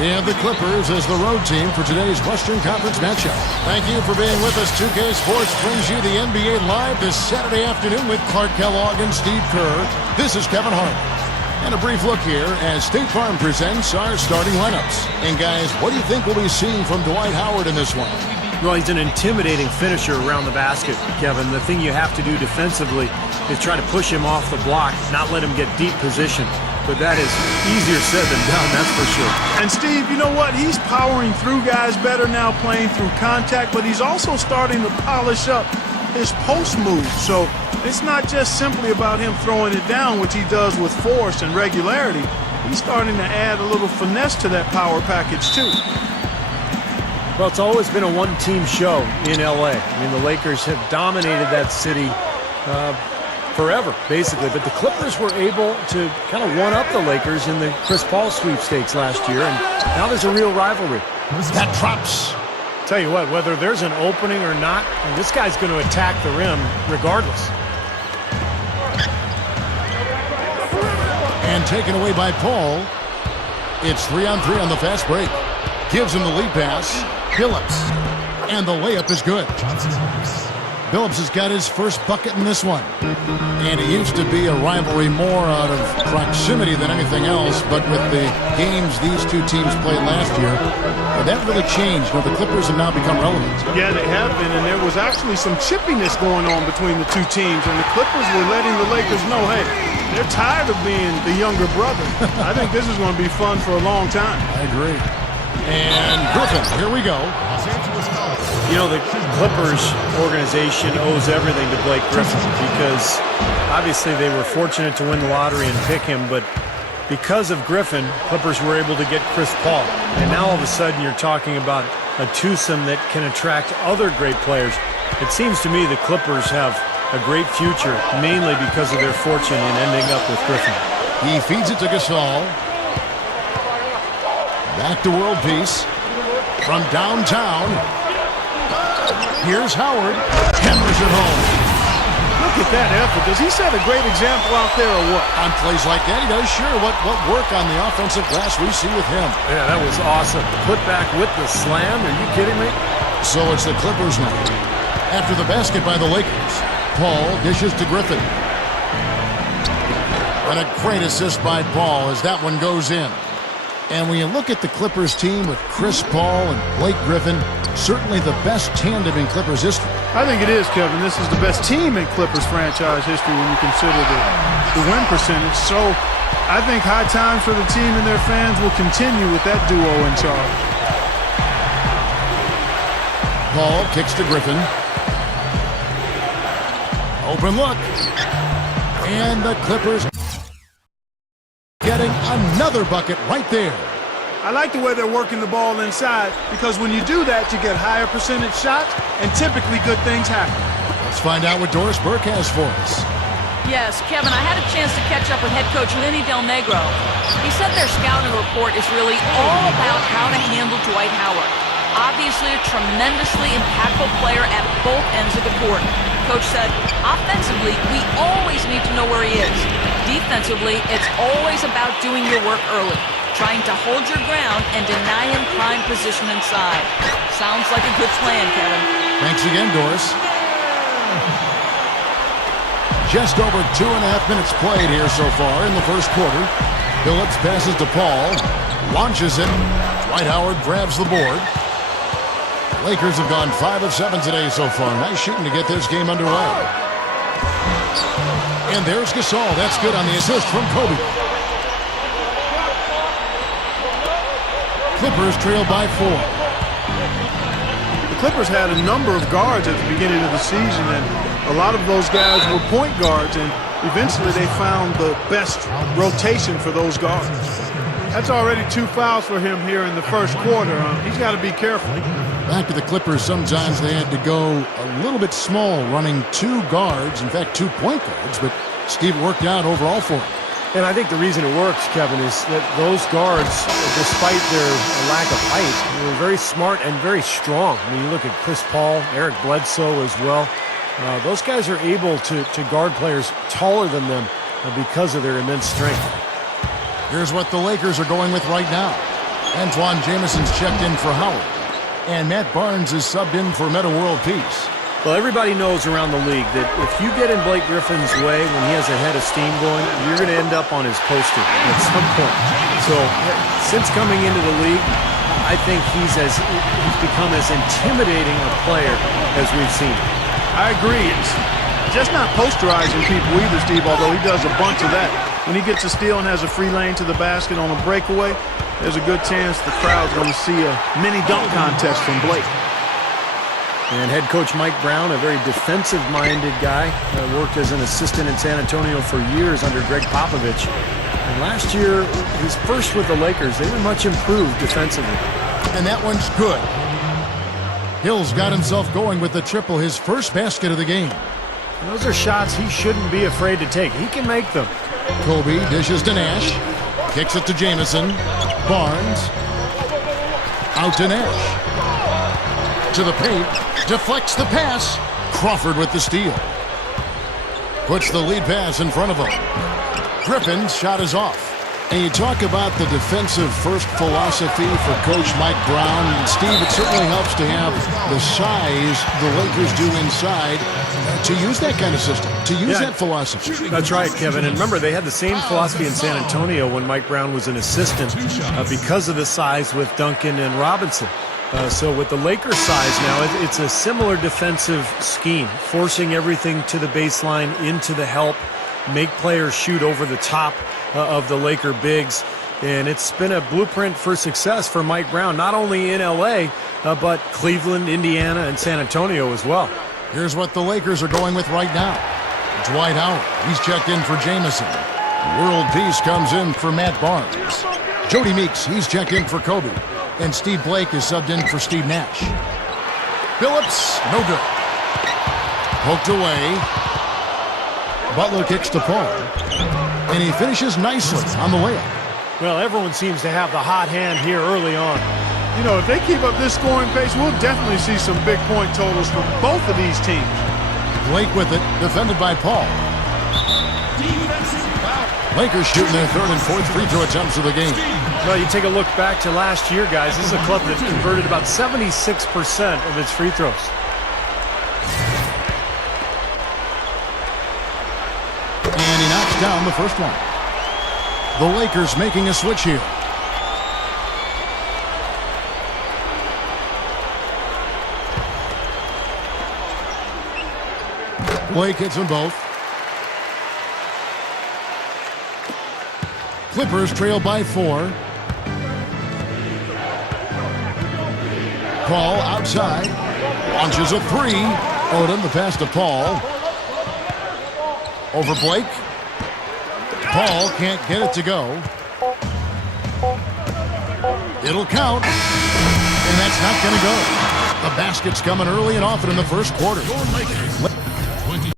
We have the Clippers as the road team for today's Western Conference matchup. Thank you for being with us. 2K Sports brings you the NBA Live this Saturday afternoon with Clark Kellogg and Steve Kerr. This is Kevin Hart. And a brief look here as State Farm presents our starting lineups. And guys, what do you think we'll be seeing from Dwight Howard in this one? Well, he's an intimidating finisher around the basket, Kevin. The thing you have to do defensively is try to push him off the block, not let him get deep position. But that is easier said than done, that's for sure. And Steve, you know what? He's powering through guys better now, playing through contact, but he's also starting to polish up his post move. So it's not just simply about him throwing it down, which he does with force and regularity. He's starting to add a little finesse to that power package, too. Well, it's always been a one-team show in L.A. I mean, the Lakers have dominated that city forever, basically. But the Clippers were able to kind of one-up the Lakers in the Chris Paul sweepstakes last year, and now there's a real rivalry. That drops. Tell you what, whether there's an opening or not, this guy's going to attack the rim regardless. And taken away by Paul. It's 3-on-3 on the fast break. Gives him the lead pass. Phillips. And the layup is good. Phillips has got his first bucket in this one. And it used to be a rivalry more out of proximity than anything else, but with the games these two teams played last year, that really changed. Now the Clippers have now become relevant. Yeah, they have been, and there was actually some chippiness going on between the two teams, and the Clippers were letting the Lakers know, hey, they're tired of being the younger brother. I think this is going to be fun for a long time. I agree. And Griffin, here we go. You know, the Clippers organization owes everything to Blake Griffin because obviously they were fortunate to win the lottery and pick him, but because of Griffin, Clippers were able to get Chris Paul. And now all of a sudden you're talking about a twosome that can attract other great players. It seems to me the Clippers have a great future, mainly because of their fortune in ending up with Griffin. He feeds it to Gasol. Back to world peace. From downtown. Here's Howard. Hammers it home. Look at that effort. Does he set a great example out there or what? On plays like that, he does. Sure, what work on the offensive glass we see with him. Yeah, that was awesome. Put back with the slam. Are you kidding me? So it's the Clippers now. After the basket by the Lakers, Paul dishes to Griffin. And a great assist by Paul as that one goes in. And when you look at the Clippers team with Chris Paul and Blake Griffin, certainly the best tandem in Clippers history. I think it is, Kevin. This is the best team in Clippers franchise history when you consider the win percentage. So I think high time for the team and their fans will continue with that duo in charge. Paul kicks to Griffin. Open look. And the Clippers getting another bucket right there. I like the way they're working the ball inside because when you do that, you get higher percentage shots and typically good things happen. Let's find out what Doris Burke has for us. Yes, Kevin, I had a chance to catch up with head coach Lenny Del Negro. He said their scouting report is really all about how to handle Dwight Howard. Obviously a tremendously impactful player at both ends of the court. Coach said, offensively, we always need to know where he is. Defensively, it's always about doing your work early, trying to hold your ground and deny him prime position inside. Sounds like a good plan, Kevin. Thanks again, Doris. Just over 2.5 minutes played here so far in the first quarter. Phillips passes to Paul, launches it. Dwight Howard grabs the board. Lakers have gone 5 of 7 today so far. Nice shooting to get this game underway. And there's Gasol. That's good on the assist from Kobe. Clippers trail by 4. The Clippers had a number of guards at the beginning of the season, and a lot of those guys were point guards, and eventually they found the best rotation for those guards. That's already 2 fouls for him here in the first quarter. He's got to be careful. Back to the Clippers, sometimes they had to go a little bit small, running 2 guards, in fact 2 point guards, but Steve worked out overall for him. And I think the reason it works, Kevin, is that those guards, despite their lack of height, were very smart and very strong. I mean, you look at Chris Paul, Eric Bledsoe as well. Those guys are able to guard players taller than them. because of their immense strength. Here's what the Lakers are going with right now. Antoine Jameson's checked in for Howard. And Matt Barnes is subbed in for Meta World Peace. Well, everybody knows around the league that if you get in Blake Griffin's way when he has a head of steam going, you're going to end up on his poster at some point. So since coming into the league, I think he's become as intimidating a player as we've seen. I agree. It's just not posterizing people either, Steve, although he does a bunch of that. When he gets a steal and has a free lane to the basket on a breakaway, there's a good chance the crowd's going to see a mini dunk contest from Blake. And head coach Mike Brown, a very defensive-minded guy, worked as an assistant in San Antonio for years under Greg Popovich. And last year, his first with the Lakers, they were much improved defensively. And that one's good. Hill's got himself going with the triple, his first basket of the game. And those are shots he shouldn't be afraid to take. He can make them. Kobe dishes to Nash. Kicks it to Jamison. Barnes. Out to Nash. To the paint. Deflects the pass. Crawford with the steal. Puts the lead pass in front of him. Griffin's shot is off. And you talk about the defensive first philosophy for Coach Mike Brown. And Steve, it certainly helps to have the size the Lakers do inside to use that kind of system, to use that philosophy. That's right, Kevin. And remember, they had the same philosophy in San Antonio when Mike Brown was an assistant because of the size with Duncan and Robinson. So with the Lakers size now, it's a similar defensive scheme, forcing everything to the baseline, into the help, make players shoot over the top of the Laker bigs. And it's been a blueprint for success for Mike Brown, not only in L.A., but Cleveland, Indiana, and San Antonio as well. Here's what the Lakers are going with right now. Dwight Howard, he's checked in for Jamison. World Peace comes in for Matt Barnes. Jody Meeks, he's checked in for Kobe. And Steve Blake is subbed in for Steve Nash. Phillips, no good. Poked away. Butler kicks to Paul. And he finishes nicely on the layup. Well, everyone seems to have the hot hand here early on. You know, if they keep up this scoring pace, we'll definitely see some big point totals from both of these teams. Blake with it, defended by Paul. Lakers shooting their third and fourth free throw attempts of the game. Well, you take a look back to last year, guys. This is a club that converted about 76% of its free throws. And he knocks down the first one. The Lakers making a switch here. Blake hits them both. Clippers trail by 4. Paul outside. Launches a 3. Odom, the pass to Paul. Over Blake. Paul can't get it to go. It'll count. And that's not going to go. The basket's coming early and often in the first quarter.